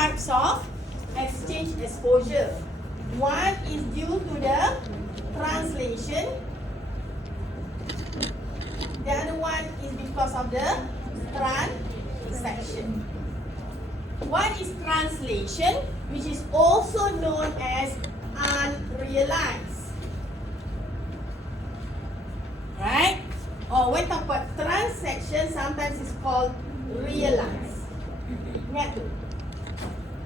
types of exchange exposure. One is due to the translation. The other one is because of the transaction. One is translation, which is also known as unrealized. Right? Or when talk about transaction, sometimes it's called realized. Ingat tu.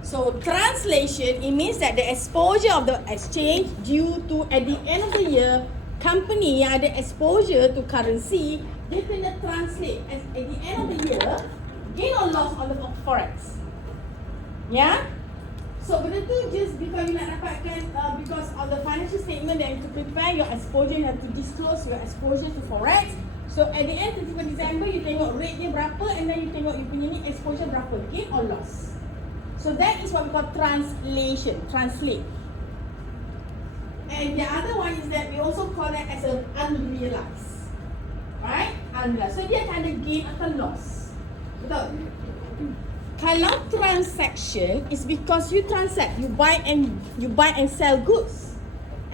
So translation, it means that the exposure of the exchange due to at the end of the year, company yang ada exposure to currency, dia kena translate at the end of the year, gain or loss on the forex. Yeah? So benda tu just because you nak dapatkan because of the financial statement that you have to prepare your exposure, you have to disclose your exposure to forex. So at the end 31 December, you tengok rate dia berapa and then you tengok you punya ni exposure berapa, gain or loss. So that is what we call translation, translate. And the other one is that we also call that as an unrealized. Right? Unrealized. So dia akan ada gain atau loss. Betul? Kalau transaction is because you transact, you buy and sell goods.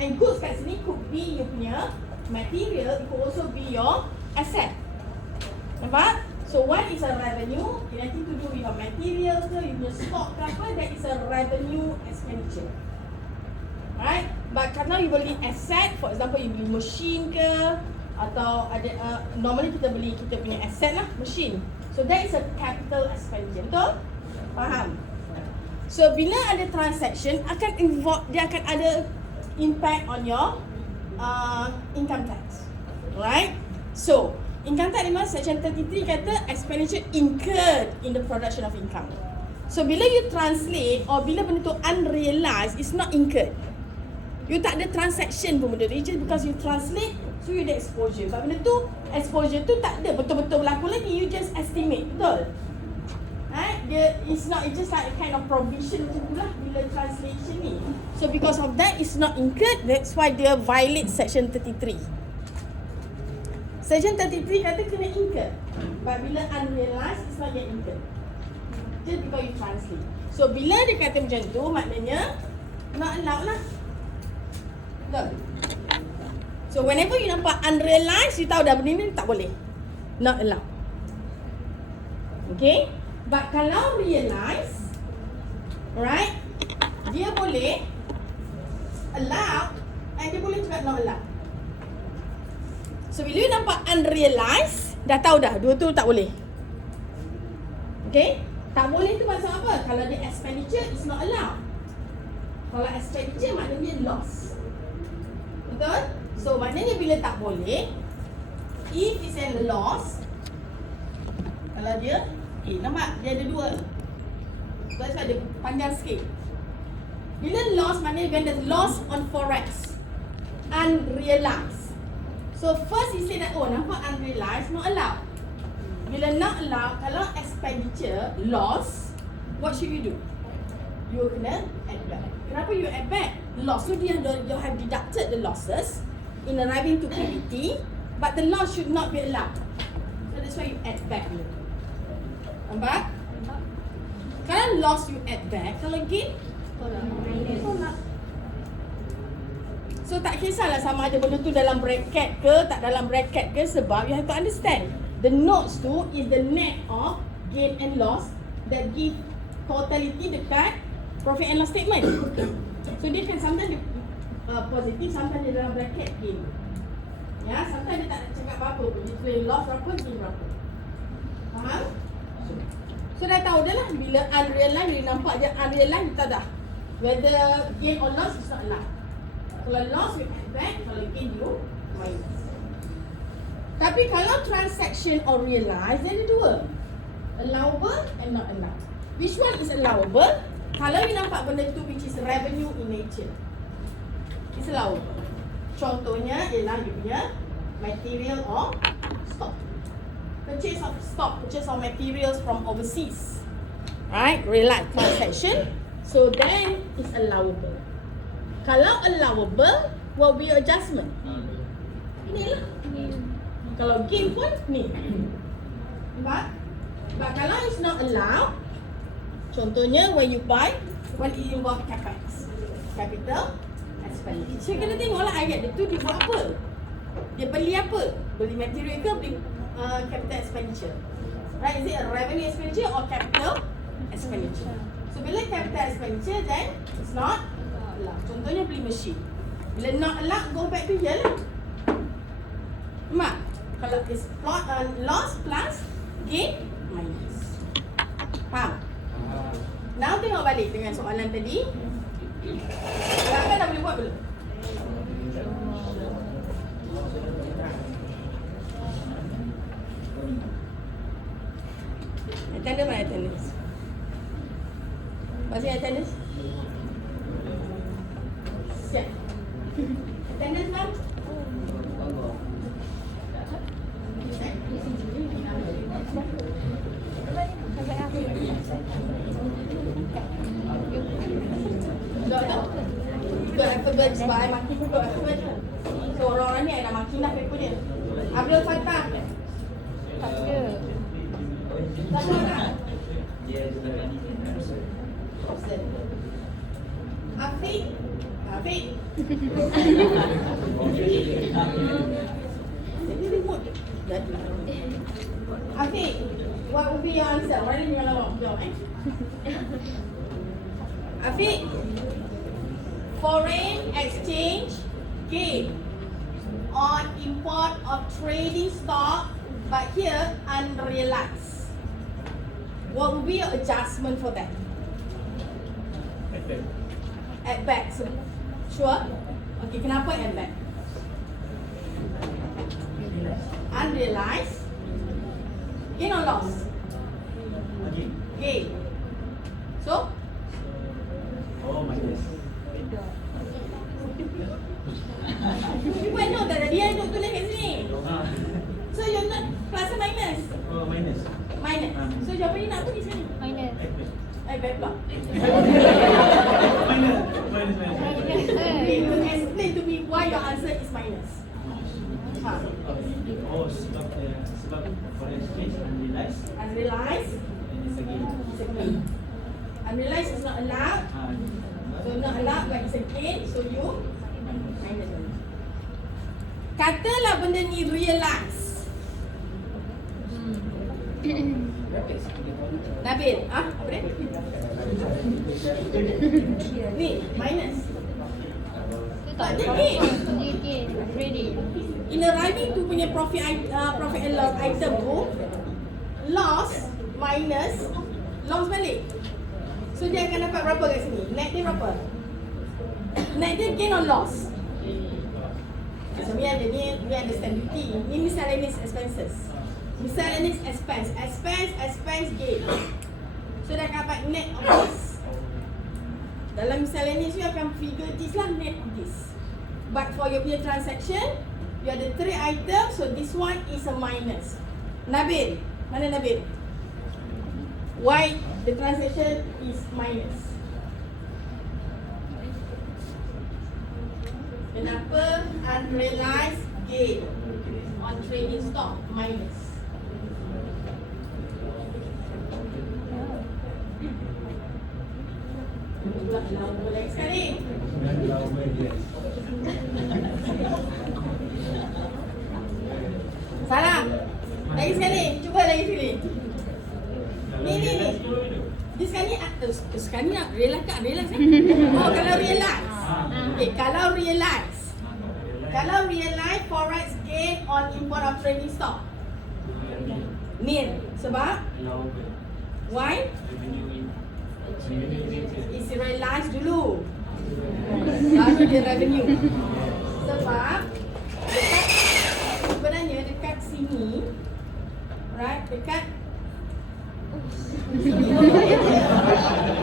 And goods kat sini could be you punya material, it could also be your asset. Nampak? So one is a revenue, anything to do with your material ke, you punya stock ke apa, that is a revenue expenditure. Right? But kalau you beli asset, for example you beli machine ke, atau ada normally kita beli kita punya asset lah, machine. So that is a capital expenditure. Betul? Faham? So bila ada transaction akan involve, dia akan ada impact on your income tax. Right? So income tax memang section 33 kata expenditure incurred in the production of income. So bila you translate or bila benda tu unrealized, it's not incurred. You tak ada transaction pun benda tu, just because you translate, so you ada exposure. Sebab benda tu, exposure tu tak ada betul-betul berlaku lagi, you just estimate, betul? Right? It's just like a kind of provision macam tu lah bila translation ni. So because of that, it's not incurred, that's why dia violate section 33. Section 33 kata kena incurred, but bila unrealized, it's not yet incurred. Just because you translate. So bila dia kata macam tu, maknanya not allowed lah. Betul? So whenever you nampak unrealized, you tahu dah benda ni tak boleh. Not allowed. Okay? But kalau realized, right, dia boleh allowed and dia boleh juga not allowed. So bila you nampak unrealized, dah tahu dah dua tu tak boleh. Okay? Tak boleh tu maksud apa? Kalau dia expenditure, is not allowed. Kalau expenditure maknanya loss. Betul? So maknanya bila tak boleh, if it's a loss, kalau dia, nampak dia ada dua. So that's why dia panjang sikit. Bila loss maknanya when there's loss on forex, unrealized. So first you say that, oh nampak unrealized, not allowed. Bila not allowed, kalau expenditure, loss, what should you do? You kena add back. Kenapa you add back? Loss, so you have deducted the losses in arriving to PBT, but the loss should not be allowed. So that's why you add back. Nampak? Kalau loss you add back, kalau gain, tolak. So tak kisahlah sama ada benda tu dalam bracket ke, tak dalam bracket ke, sebab you have to understand. The notes tu is the net of gain and loss that give totality dekat profit and loss statement. So dia kan sometimes dia positif, sometimes dia dalam bracket gain. Ya, sometimes dia tak nak cakap apa-apa pun. Dia tulis loss berapa, gain berapa. Faham? So dah tahu dah lah, bila unrealized, bila nampak dia unrealized, kita dah whether gain or loss is not allowed. Kalau loss you add back, kalau gain you minus. Tapi kalau transaction or realized, dia ada dua, allowable and not allowed. Which one is allowable? Kalau you nampak benda tu which is revenue in nature, it's allowable. Contohnya ialah you punya material or stock. Purchase of stock, purchase of materials from overseas. Right? Realized transaction. So then it's allowable. Kalau allowable, what will be your adjustment? Ini lah. Kalau gain pun ni. Nampak? But kalau it's not allowed, Contohnya when you buy, when it involve capex, capital expenditure. Kena tengoklah ayat dia tu dia buat apa. Dia beli apa? Beli material ke beli capital expenditure? Right? Is it a revenue expenditure or capital expenditure? So bila capital expenditure, then it's not allowed. Contohnya beli mesin. Bila not allowed, go back to year lah. Mak, kalau is loss plus gain minus. Faham? Now tengok balik dengan soalan tadi. Kakak dah boleh buat belum? Attendance mana attendance? Masih attendance? Siap. Attendance bang? Good alphabet by maki good alphabet. So orang-orang ni ada makinah paper dia. Abdul Fattah. Tak ada. Tak ada. Afiq. Afiq. Afiq, what would be your answer? Orang ni kalau jawab Afiq, foreign exchange gain on import of trading stock, but here unrealized. What would be your adjustment for that? At back. Sure? Okay, kenapa at back? Unrealized. Gain or loss? Gain. So? Oh, minus. You pun know tak dia duduk tulis kat sini. So you're not plus or minus? Oh, minus. Minus. So jawapan ni nak apa di sini? Minus. Back pula. Minus. Okay, you explain to me why your answer is minus. Ha. Oh, sebab foreign exchange unrealized. Unrealized. And it's a gain. It's a gain. Unrealized is not allowed. So not allowed but it's a gain. So you minus. Katalah benda ni realize. Nabil, apa dia? Ni, minus. Tak ada gain. Gain. Ready. In arriving to punya profit and loss item tu, loss minus loss balik. So dia akan dapat berapa kat sini? Net dia berapa? Net dia gain or loss? So we understand duty. Ni miscellaneous expenses. Miscellaneous expense gain. So dah dapat net of this. Dalam miscellaneous you akan figure this lah, net of this. But for your punya transaction, you ada 3 items, so this one is a minus. Nabil, mana Nabil? Why the transaction is minus? Kenapa unrealized gain on trading stock minus? Boleh sekali. Salah. Lagi sekali. Cuba lagi sekali. Ni. Dia sekali nak realize tak? Realize kan? Oh, kalau realize. Okay, kalau realize forex gain on import of trading stock. Nil. Sebab? Why? Is realized dulu. Baru dia revenue. Sebab sebenarnya dekat sini, right, dekat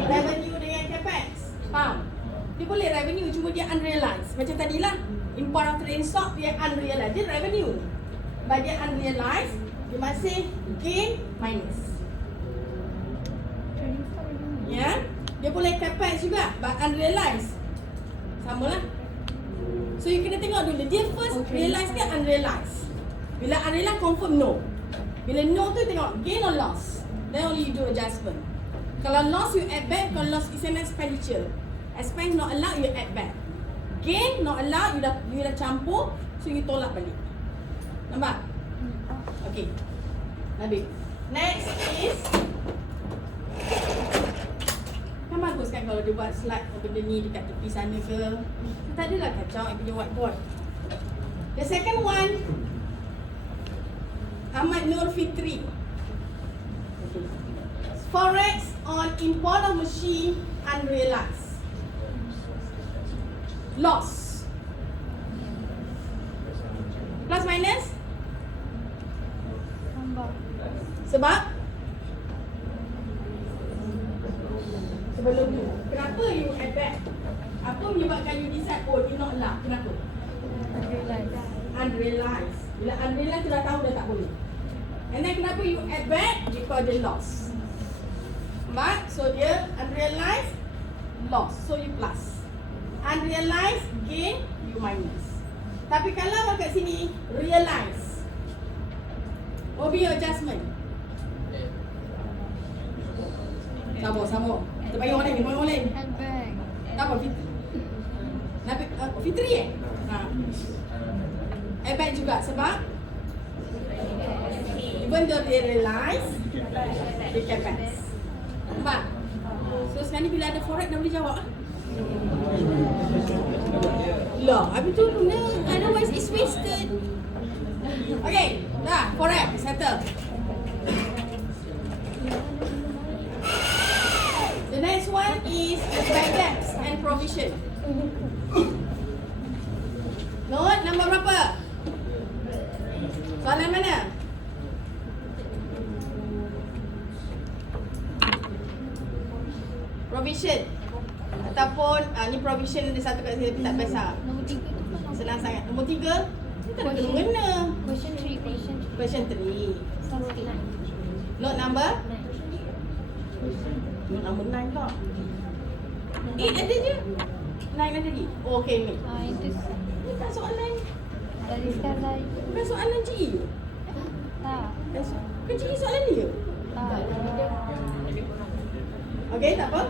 revenue dengan capex. Faham? Dia boleh revenue cuma dia unrealized. Macam tadilah import of trading stock dia unrealized, dia revenue. But dia unrealized, dia masih gain minus. Ya, dia boleh capex juga, but unrealized. Samalah. So you kena tengok dulu, dia first realize ke unrealized. Bila unrealized confirm no. Bila no tu tengok gain or loss. Then only you do adjustment. Kalau loss you add back, kalau loss is an expenditure. Expense not allowed, you add back. Gain not allowed, you dah campur, so you tolak balik. Nampak? Okay. Habis. Next is, kan bagus kan kalau dia buat slide benda ni dekat tepi sana ke. Tak adalah kacau yang punya whiteboard. The second one, Ahmad Nur Fitri. Forex on import of machine unrealized. Loss. Plus minus? Tambah. Sebab? Sebelum tu. Kenapa you add back? Apa menyebabkan you decide, oh you not allowed? Kenapa? Unrealized. Bila unrealized tu dah tahu dah tak boleh. And then kenapa you add back? Because the loss. But, so dia unrealized loss, so you plus. Unrealized gain, you minus. Tapi kalau kat sini realize, will be adjustment. Sama. Kita bagi orang lain. Add back. Tak apa, Fitri. Fitri Add back juga sebab even though they realize, they can pass. Nampak? So sekarang ni bila ada forex dah boleh jawab lah. Lah, habis tu guna, otherwise it's wasted. Okay, dah, forex, settle. The next one is bad debts and provision. Note nombor berapa? Soalan mana? Provision ataupun ni provision ada satu kat sini tapi tak besar. Nombor 3 tu kan? Senang sangat. Nombor 3 ni tak ada kena. Question 3. Question 3. Note number? Note number 9 pula. Ada je. 9 ada lagi. Oh, okay ni. Itu Ni tak soalan. dari sekarang. Bukan soalan GE. Tak. Bukan GE soalan dia. Tak. Okay, tak apa.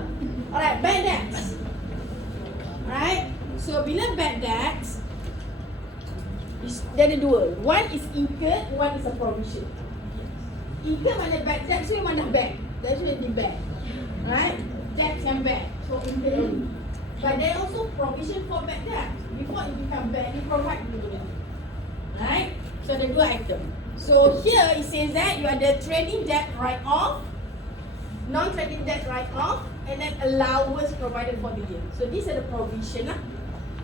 Alright, bad debts. Alright. So bila bad debts, dia ada dua. One is incurred, one is a provision. Incurred mana bad debt, so yang mana bad. That's really bad. Right? Debts yang bad. So incurred. But there also provision for bad debt. Before it become bad, you provide dulu. Right? So ada dua item. So here it says that you ada trading debt write-off, non-trading debt write-off, and then allowance provided for the year. So these are the provision lah.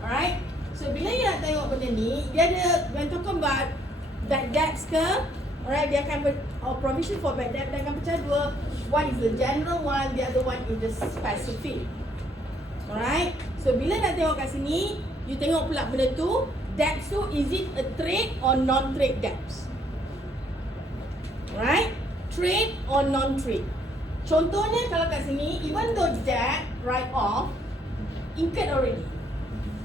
Alright. So bila you nak tengok benda ni, dia ada when talking about bad debts ke, alright, dia akan provision for bad debt, dia akan pecah dua. One is the general one, the other one is the specific. Alright. So bila nak tengok kat sini, you tengok pula benda tu, debts tu is it a trade or non-trade debts? Right? Trade or non-trade? Contohnya kalau kat sini, even though debt write-off incurred already,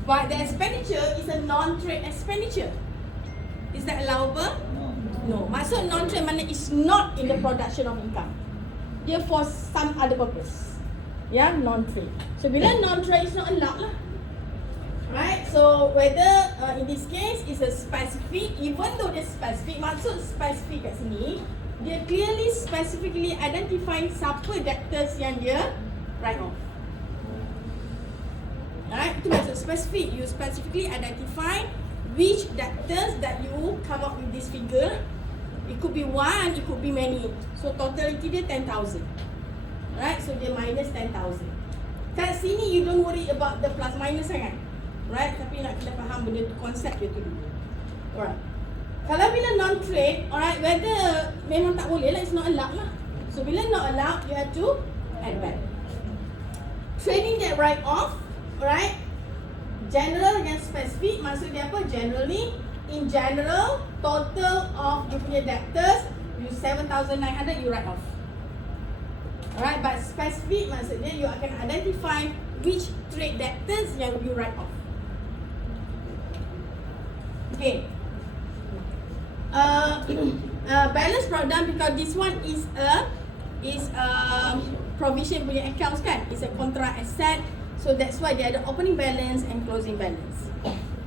but the expenditure is a non-trade expenditure. Is that allowable? No. Maksud non-trade mana is not in the production of income. Dia for some other purpose. Yeah, non-trade. So bila non-trade is not allowed lah. Right? So whether in this case is a specific, even though the specific, maksud specific kat sini, dia clearly specifically identifying siapa debtors yang dia write off. Alright, itu maksud specific. You specifically identify which debtors that you come up with this figure. It could be one, it could be many. So totality dia 10,000. Right, so dia minus 10,000. Kat sini you don't worry about the plus minus sangat. Right, tapi nak kita faham benda tu, konsep dia tu dulu. Alright. Kalau bila non-trade, alright, whether memang tak boleh lah, it's not allowed lah. So bila not allowed, you have to add back. Trading that write off, alright, general dengan specific, maksud dia apa? General ni, in general, total of you punya debtors, you 7,900 you write off. Alright, but specific maksudnya you akan identify which trade debtors yang you write off. Okay. Balance brought down because this one is provision punya accounts kan, is a contra asset. So that's why dia ada opening balance and closing balance.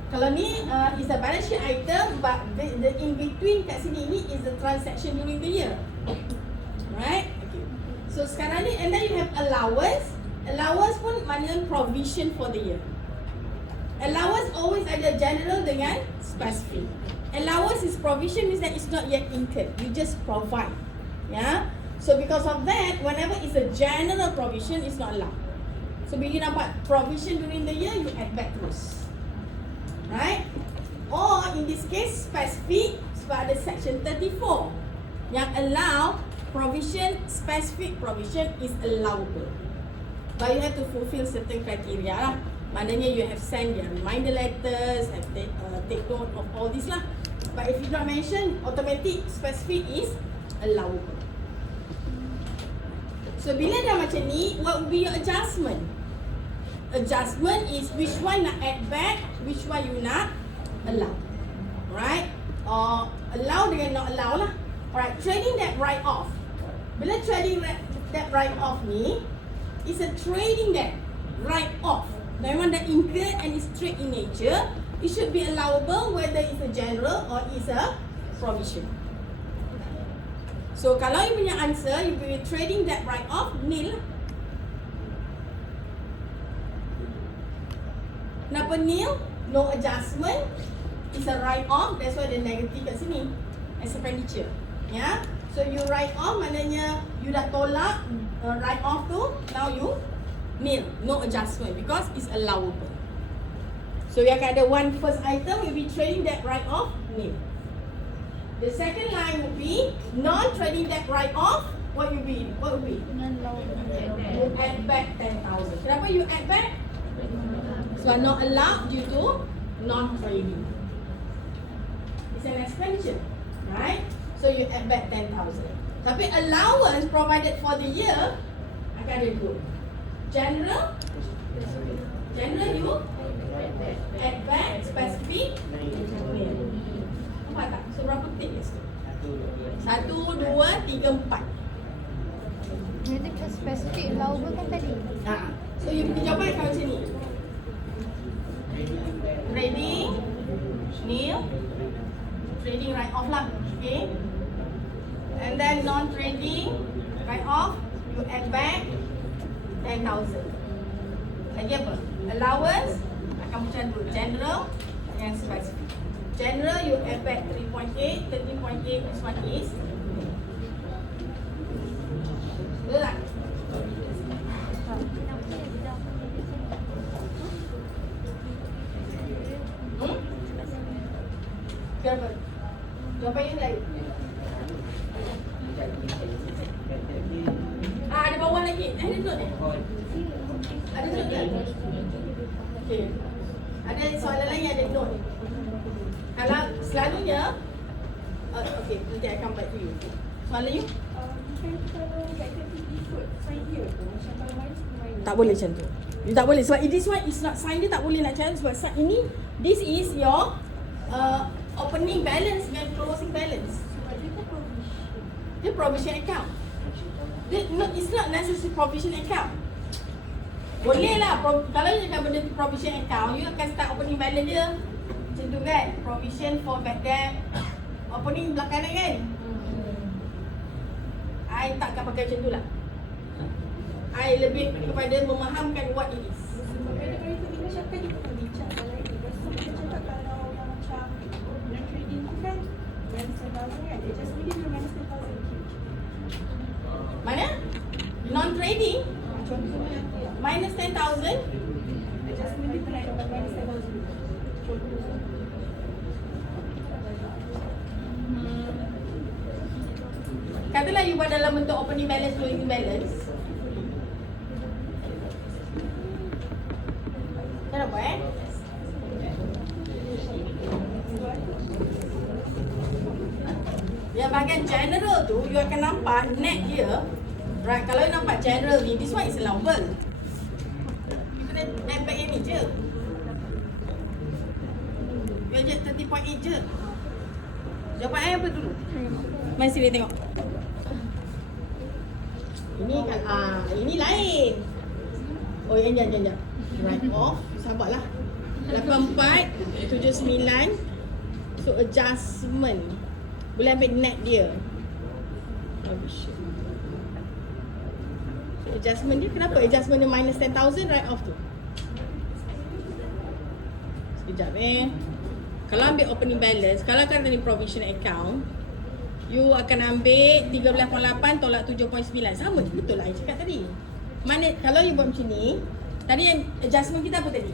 Kalau ni is a balance sheet item, but the in between kat sini ni is the transaction during the year. Right? Okay. So sekarang ni, and then you have allowance. Allowance pun maknanya provision for the year. Allowance always ada general dengan specific. Allowance is provision, means that it's not yet incurred. You just provide. Yeah. So because of that, whenever it's a general provision, it's not allowed. So bila you nampak provision during the year, you add back terus. Right? Or in this case, specific, sebab ada section 34 yang allow provision, specific provision is allowable. But you have to fulfill certain criteria lah. Maknanya you have sent your reminder letters, have take note of all this lah. But if you not mention, automatic specific is allowable. So bila dah macam ni, what will be your adjustment? Adjustment is which one nak add back, which one you nak allow. Right? Or allow dengan not allow lah. Alright, trading that write off. Bila trading that write off ni, is a trading that write off. Memang dah incurred and is trade in nature, it should be allowable whether it's a general or it's a provision. So kalau you punya answer, you be trading that write off, nil. Kenapa nil? No adjustment. It's a write off, that's why the negative kat sini. Expenditure. Yeah. So you write off maknanya you dah tolak write off tu, now you nil, no adjustment because it's allowable. So you akan ada one first item will be trading that write off, nil. The second line will be non-trading that write off. What will be? What will be? You add back 10,000. Kenapa you add back? So not allowed due to non-trading. It's an expenditure, right? So you add back 10,000. Tapi allowance provided for the year akan ada dua. General you add back specific. Nampak tak? So berapa tick tu? 1, 2, 3, 4. Jadi spesifik allowable kan tadi. So you punya jawapan akan macam ni. Trading nil, trading write off lah. Okay. And then non-trading write off, you add back 10,000. Lagi apa? Allowance akan macam dulu. General and specific. General you add back 3.8, 13.8, this one is. Betul tak? Berapa? Jawapan yang lain. Ada bawah lagi. Ada note ni? Ada note ni? Okay. Ada soalan lain yang ada note. Kalau selalunya okay, nanti I come back to you. Soalan you? Tak boleh macam tu. You tak boleh sebab this one is not sign, dia tak boleh nak cari sebab ini this is your opening balance dengan closing balance. Dia provision account. It's not necessary provision account. Boleh lah, kalau you cakap benda provision account, you akan start opening balance dia. Macam tu kan, provision for bad debt. Opening belah kanan kan. I takkan pakai macam tu lah. I lebih kepada memahamkan what it is. Mana? Non-trading? Minus 10,000? Katalah you buat dalam bentuk opening balance, closing balance. Kenapa Yang bahagian general tu, you akan nampak net dia. Right, kalau you nampak general ni, this one is allowable. You kena add back yang ni je. You aja 30.8 je. Jawapan I apa dulu? Mari sini tengok. Ini lain. Oh, yang jangan. Write off. Sabarlah. 8479. So adjustment. Boleh ambil net dia. Provision. So adjustment dia, kenapa adjustment dia minus 10,000 write off tu? Sekejap Kalau ambil opening balance, kalau kan tadi provision account, you akan ambil 13.8 tolak 7.9. Sama je, betul lah I cakap tadi. Mana kalau you buat macam ni, tadi yang adjustment kita apa tadi?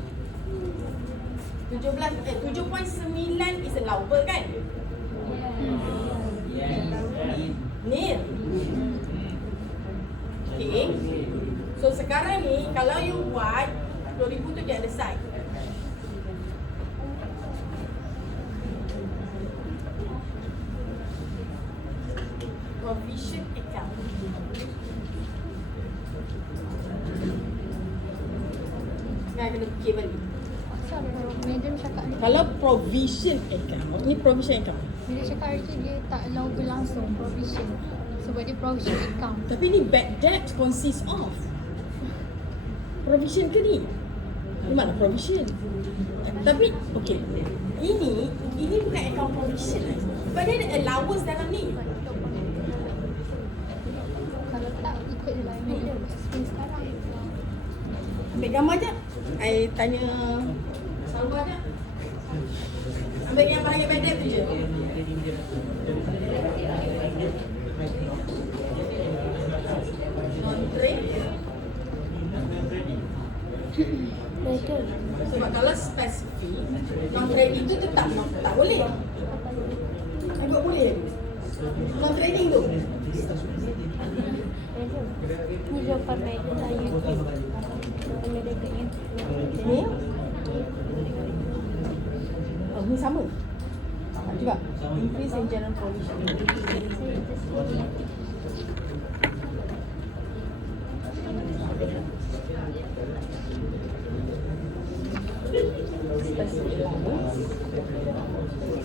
7.9 is allowable kan? Nil. Okay. So sekarang ni kalau you buat 20,000 tu dia ada side. Provision account. Sekarang kena fikir balik. Madam cakap Kalau provision account, ni provision account. Bila cakap hari tu dia tak allow berlangsung provision. Sebab dia provision account. Tapi ni bad debt consists of provision ke ni? Ni mana provision? Tapi okay, ini bukan account provision lah. Sebab dia ada allowance dalam ni. Kalau tak ikut je lah madam explain sekarang. Ambil gambar je. I tanya Salwa je. Ambil yang bahagian bad debt tu je. Non-trade. Sebab kalau spesifik, non-trading tu tetap tak boleh. Agak boleh. Non-trading tu. Ni jawapan mereka lah YouTube. Jawapan mereka YouTube. Ni? Oh, ni sama. Juga. Increase in general provision.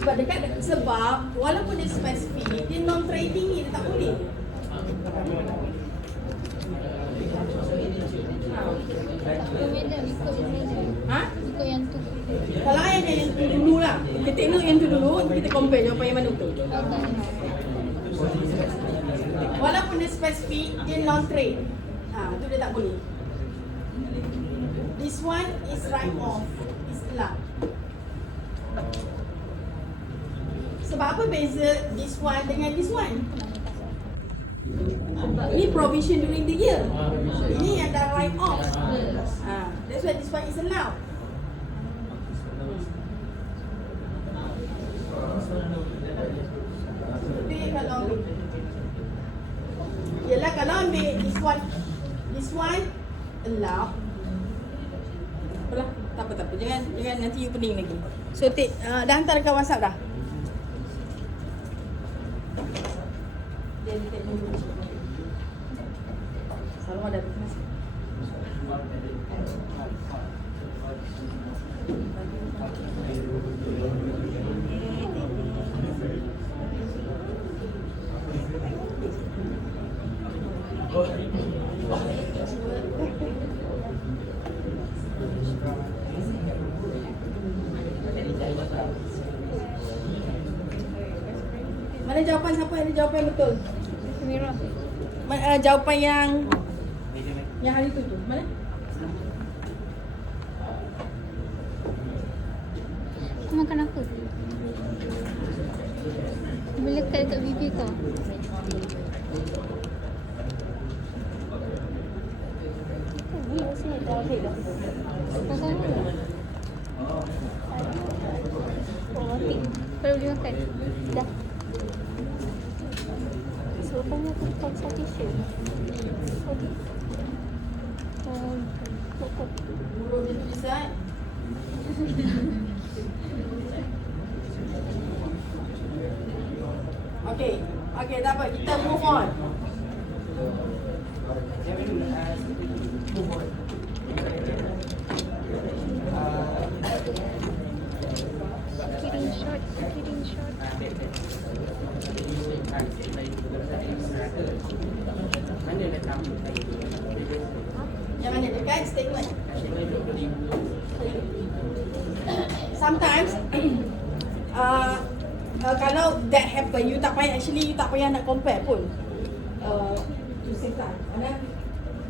Sebab dekat sebab walaupun dia spesifik, dia non-trading ni dia tak boleh. Tu madam ikut je madam. Ha? Ikut yang tu. Kalau yang tu dulu lah. Kita tengok yang tu dulu, kita compare jawapan yang mana betul. Walaupun dia spesifik, dia non-trade. Tu dia tak boleh. This one is write off. Is allowed. Sebab apa beza this one dengan this one? Ini provision during the year. Ini yang dah write off. That's why this one is allowed. Tapi kalau yelah kalau ambil this one allowed. Apalah, tak apa. Jangan nanti you pening lagi. So dah hantar dekat WhatsApp dah. Dia tunggu. Selalu ada business. Mana jawapan siapa ada jawapan yang betul? Mirror. Jawapan yang hari tu. Mana? Kau makan apa? Boleh letak dekat bibir kau. Ni sini dah habis dah. Makan apa? Oh, mati. Kau boleh makan? Dah. Rupanya aku bukan sufficient. Buruk dia tulisan. Okay, tak apa. Kita move on. Screenshot. Mana letak Yang mana dekat statement? Sometimes kalau that happen, you tak payah nak compare pun. To save time. Kerana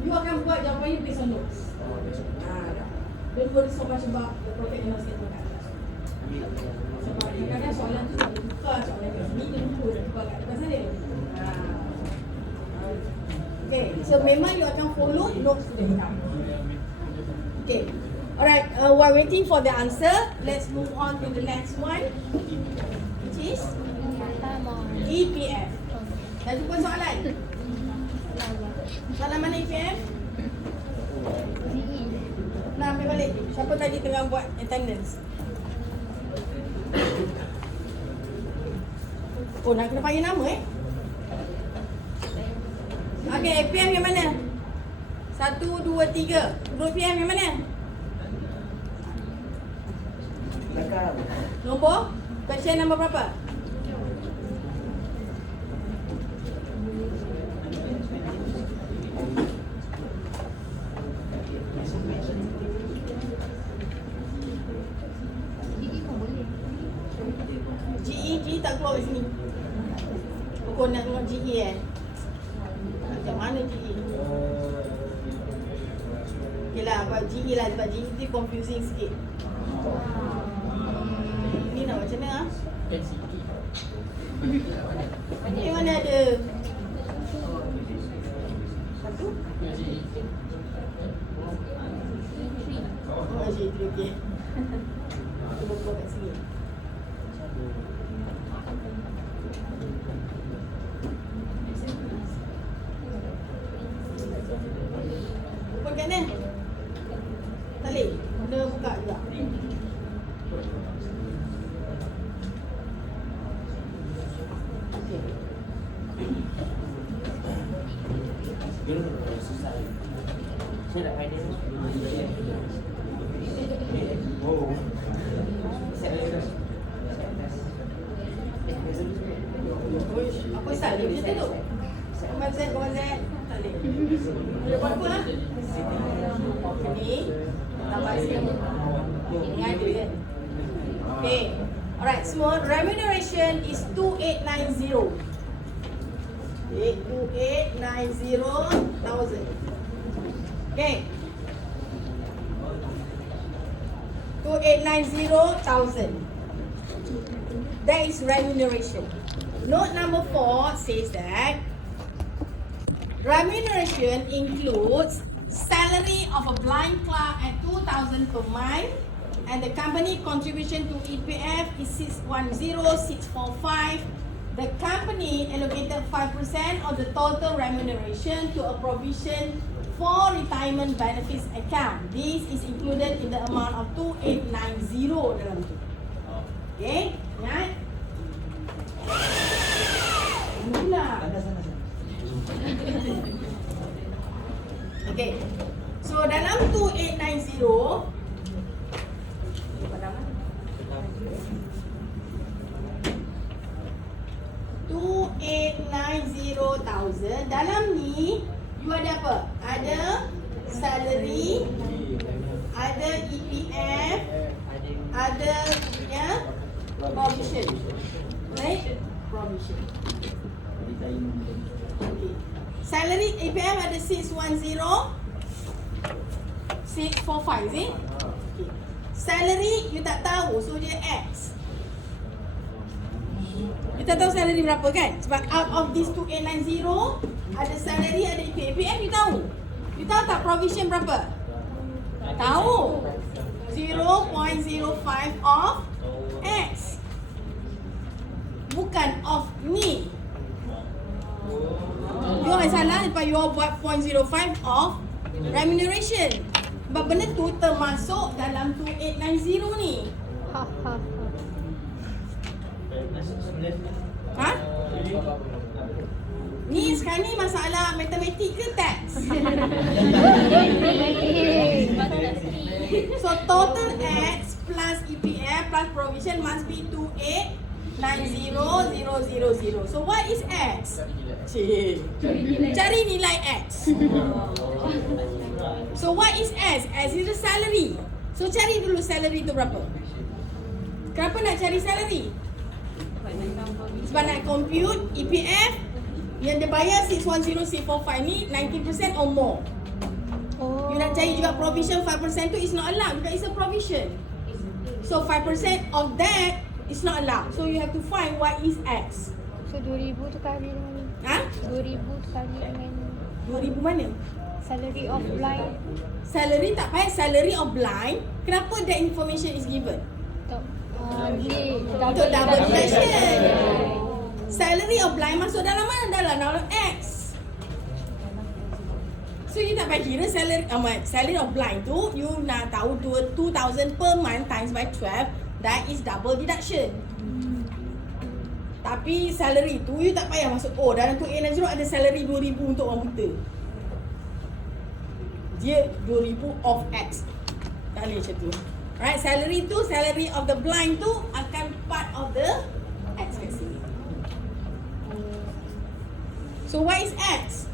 you akan buat jawapan you based on notes. Don't worry so much about the profit and loss statement kat atas. Sebab kadang-kadang soalan tu tukar, soalan kat sini dia lupa nak tukar kat depan sana. Okay, so memang you akan follow notes to the income. Okay, alright, while waiting for the answer, let's move on to the next one, which is EPF. Dah jumpa soalan? Soalan mana EPF? Nah, ambil balik. Siapa tadi tengah buat attendance? Oh, nak kena panggil nama Okay, EPF yang mana? 1, 2, 3. Group EPF yang mana? Nombor? Question nombor berapa? GE tak keluar kat sini. Kau nak tengok GE macam mana GE? Okay lah, buat GE lah. Sebab GE tu confusing sikit. Ni nak macam mana? Ni mana ada? Satu? Oh, GE tu okey. Cuba keluar kat sini. Bukan kat ni? Tak boleh? Kena buka juga. Saya nak finance. Apa start dia macam tu? Command Z. Tak boleh. Boleh buat apa lah? Ni tambah sini. Dengan dia kan? Okay. Alright, semua. Remuneration is 2890. 2890,000. Okay. 2890,000. That is remuneration. Note number 4 says that remuneration includes salary of a blind clerk at 2,000 per month, and the company contribution to EPF is 610,645. The company allocated 5% of the total remuneration to a provision for retirement benefits account. This is included in the amount of 2890 dalam tu. Okay, ingat? Mula. Okay, so dalam 2890 2890,000. Dalam ni you ada apa? Ada salary, ada EPF, ada punya provision. Right? Provision. Okay. Salary EPF ada 610, 645, is it? Okay. Salary you tak tahu, so dia X. You tak tahu salary berapa kan? Sebab out of this 2890 ada salary, ada EPF. EPF you tahu? You tahu tak provision berapa? Tahu. 0.05 of X. Bukan of ni. You orang salah lepas you all buat 0.05 of remuneration. Sebab benda tu termasuk dalam 2890 ni. Ha? Ni sekarang ni masalah matematik ke tax? So total X plus EPF plus provision must be 2890,000. So what is X? Cik, cari nilai X. So what is S? S is the salary. So cari dulu salary tu berapa. Kenapa nak cari salary? Sebab nak compute EPF yang dia bayar 610645 ni 19% or more. Oh. You nak cari juga provision 5% tu is not allowed because it's a provision. So 5% of that is not allowed. So you have to find what is X. So 2000 tu kali dengan Ha? 2000 tu kali dengan 2000 mana? salary of blind. Salary tak payah salary of blind. Kenapa that information is given? Ni Untuk double deduction. Salary of blind masuk dalam mana? Dalam X. So you tak payah kira salary of blind tu, you nak tahu 2,000 per month times by 12, that is double deduction. Tapi salary tu you tak payah masuk, oh dalam tu A90 ada salary 2,000 untuk orang buta. Dia 2,000 of X. Tak boleh macam tu. Right, salary tu, salary of the blind tu akan part of the X kat sini. So what is X?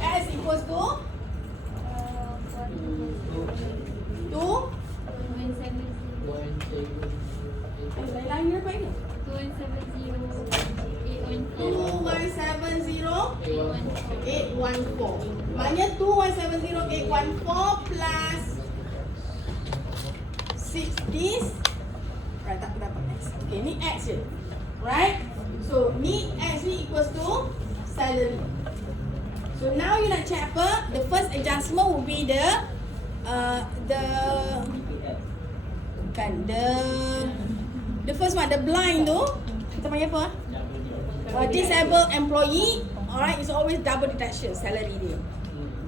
X equals to 2 lain ni apa ini? 2170,814. Maknanya 2170,814 plus 6 this. Right, tak dapat X. Okay, ni X je. Right? So, ni X ni equals to salary. So, now you nak check apa? The first adjustment will be the first one, the blind tu. Kita panggil apa? Disabled employee. Alright, it's always double deduction salary dia.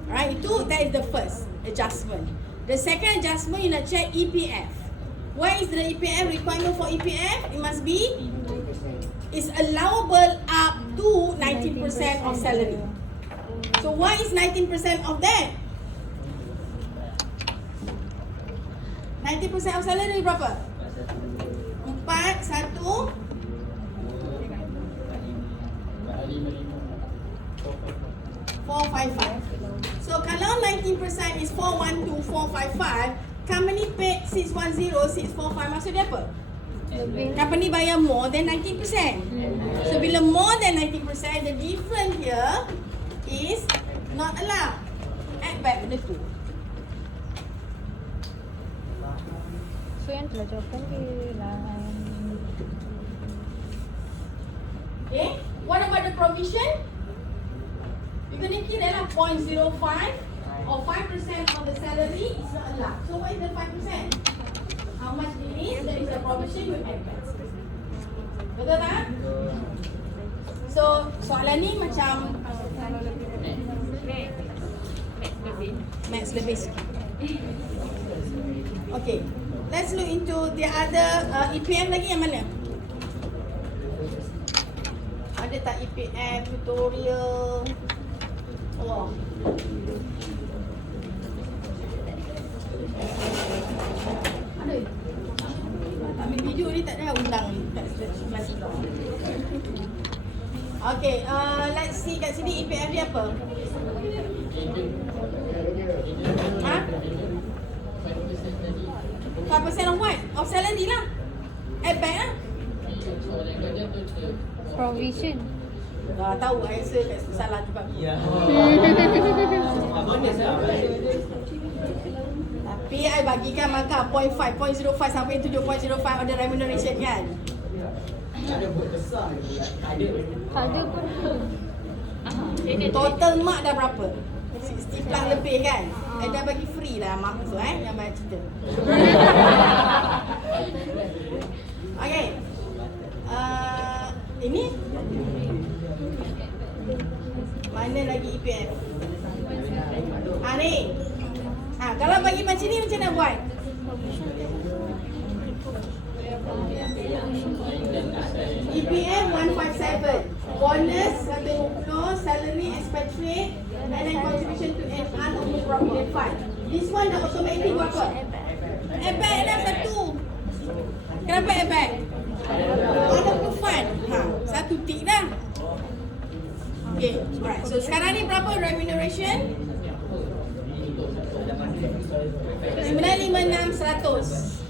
Alright, that is the first adjustment. The second adjustment you nak check EPF. What is the EPF requirement for EPF? It must be is allowable up to 19% of salary. So what is 19% of that? 19% of salary berapa? 455. So kalau 19% is 412,455, company paid 610,645, maksud dia apa? Company bayar more than 19%. So bila more than 19%, the difference here is not allowed. Add back benda tu. So yang telah jawapan dia lah. Okay, what about the provision? You kena kira lah 0.05 or 5% of the salary is not allowed. So what is the 5%? How much it is? That is the provision you add back. Betul tak? So soalan ni macam max lebih sikit. Okay, let's look into the other EPF lagi yang mana? Ada tak EPF tutorial? Oh. Ada. Tak ambil video ni tak ada undang ni. Tak sebelah sini. Okay, let's see kat sini EPF dia apa? Ha? 5% of what? Of salary lah. Add back lah. Provision. Dah tahu, I rasa kat situ salah juga. Ya. Bonus lah. Tapi I bagikan markah 0.5, 0.05 sampai 7.05 ada remuneration kan? Ada buat besar. Ada pun. Total mark dah berapa? 60 plus lebih kan? I dah bagi free lah mark tu yang banyak cerita. Okay. Ini mana lagi EPF? Ni. Kalau bagi macam ni macam mana buat? EPF 157, bonus 150, salary expatriate, and then contribution to an unappropriated fund. This one dah automatic buat apa? Add back dah satu. Kenapa add back? Unappropriated fund. Satu tick dah. Okay, alright. So sekarang ni berapa remuneration? 956,100.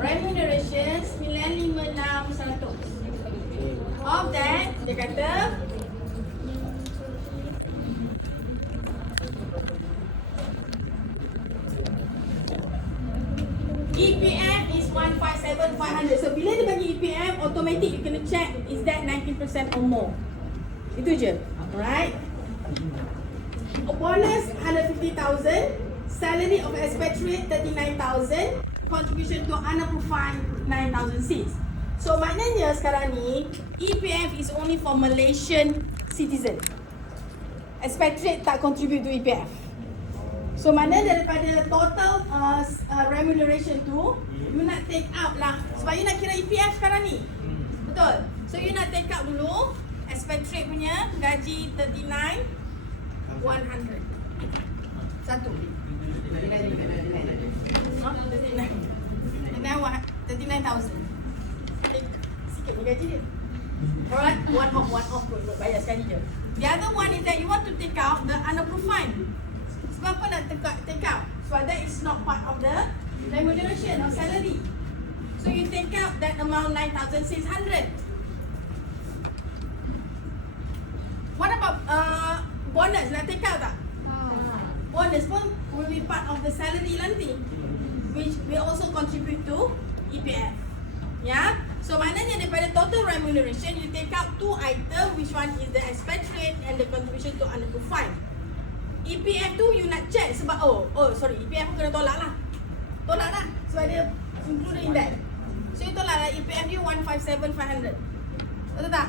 Remuneration 956,100. Of that, dia kata EPF is 157,500. So bila dia bagi EPF, automatic you kena check is that 19% or more. Itu je. Alright. Bonus 150,000, salary of expatriate 39,000, contribution to unapproved fund 9,006. So maknanya sekarang ni EPF is only for Malaysian citizen. Expatriate tak contribute to EPF. So maknanya daripada total remuneration tu, you nak take out lah. Sebab you nak kira EPF sekarang ni. Betul? So you nak take out dulu expatriate punya gaji 39,100. Satu. 39,000. Sikit pun gaji dia. Alright, one off pun bayar sekali je. The other one is that you want to take out the unapproved fund. Sebab apa nak take out? Sebab that is not part of the remuneration or salary. So you take out that amount 9,600. What about bonus? Nak take out tak? Bonus pun will be part of the salary nanti, which will also contribute to EPF. Yeah. So maknanya daripada total remuneration, you take out two item, which one is the expatriate and the contribution to unapproved fund. EPF tu you nak check sebab sorry, EPF pun kena tolak lah. Tolak lah sebab dia included in that. So you tolak lah EPF you 157,500. Betul tak?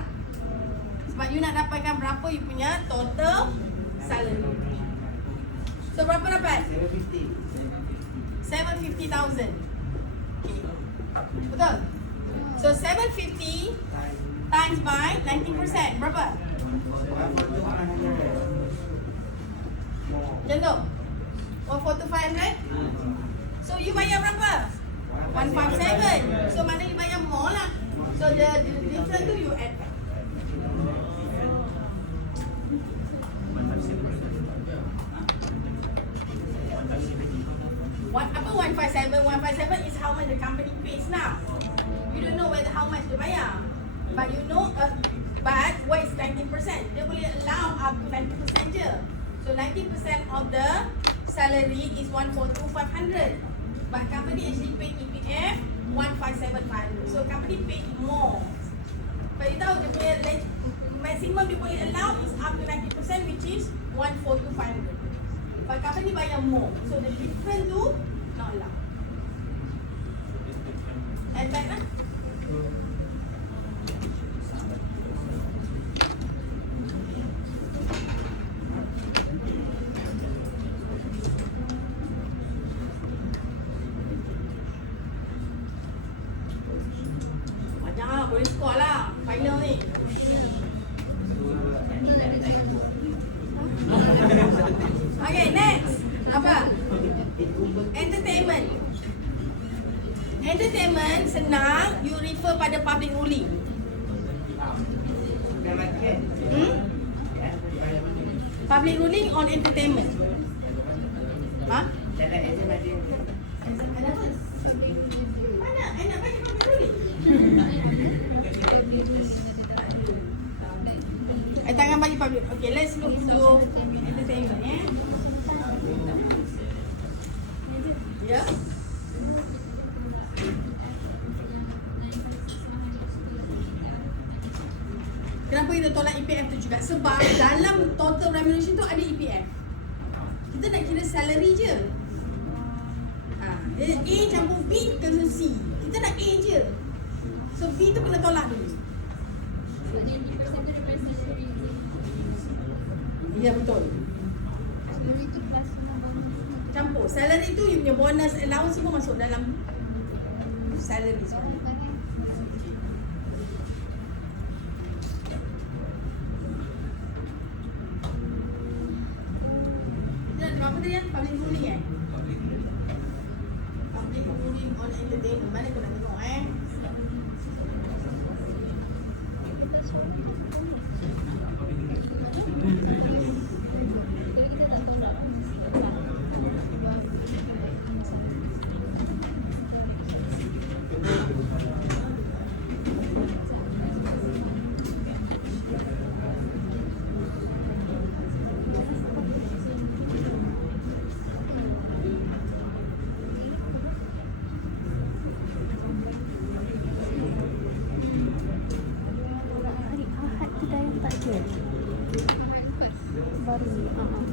Sebab you nak dapatkan berapa you punya total salary. So berapa dapat? 750,000. Okay. Betul? So 750 times by 19%. Berapa? Macam tu? 142,500. So you bayar berapa? 157. So mana you bayar more lah. So the difference tu you add. Apa 157? 157 is how much the company pays now. You don't know whether how much they bayar. But you know, but what is 19%? Dia boleh allow up to 90% je. So 90% of the salary is 142,500. But company actually pay EPF 157,500. So company pay more. But you tahu dia punya maximum dia boleh allow is up to 90%, which is 142,500. But company bayar more. So the difference tu not allowed. Add back lah. Banyak boleh score lah final ni. Okay, next. Apa? Entertainment. Entertainment senang, you refer pada public ruling. Public ruling on entertainment. Ha? Ada apa? Mana? I nak baca public ruling. I tangan bagi public. Okay, let's look into entertainment. Yeah. Kenapa kita tolak EPF tu juga? Sebab dalam total remuneration tu ada EPF. Kita nak kira salary je. A campur B kena C. Kita nak A je. So B tu kena tolak dulu. Ya, betul. Campur. Salary tu you punya bonus allowance semua masuk dalam salary semua. tengok apa tadi? Public ruling Public ruling on entertainment. Mana kau nak tengok Hari Ahad tu dah yang tak ada. Baru.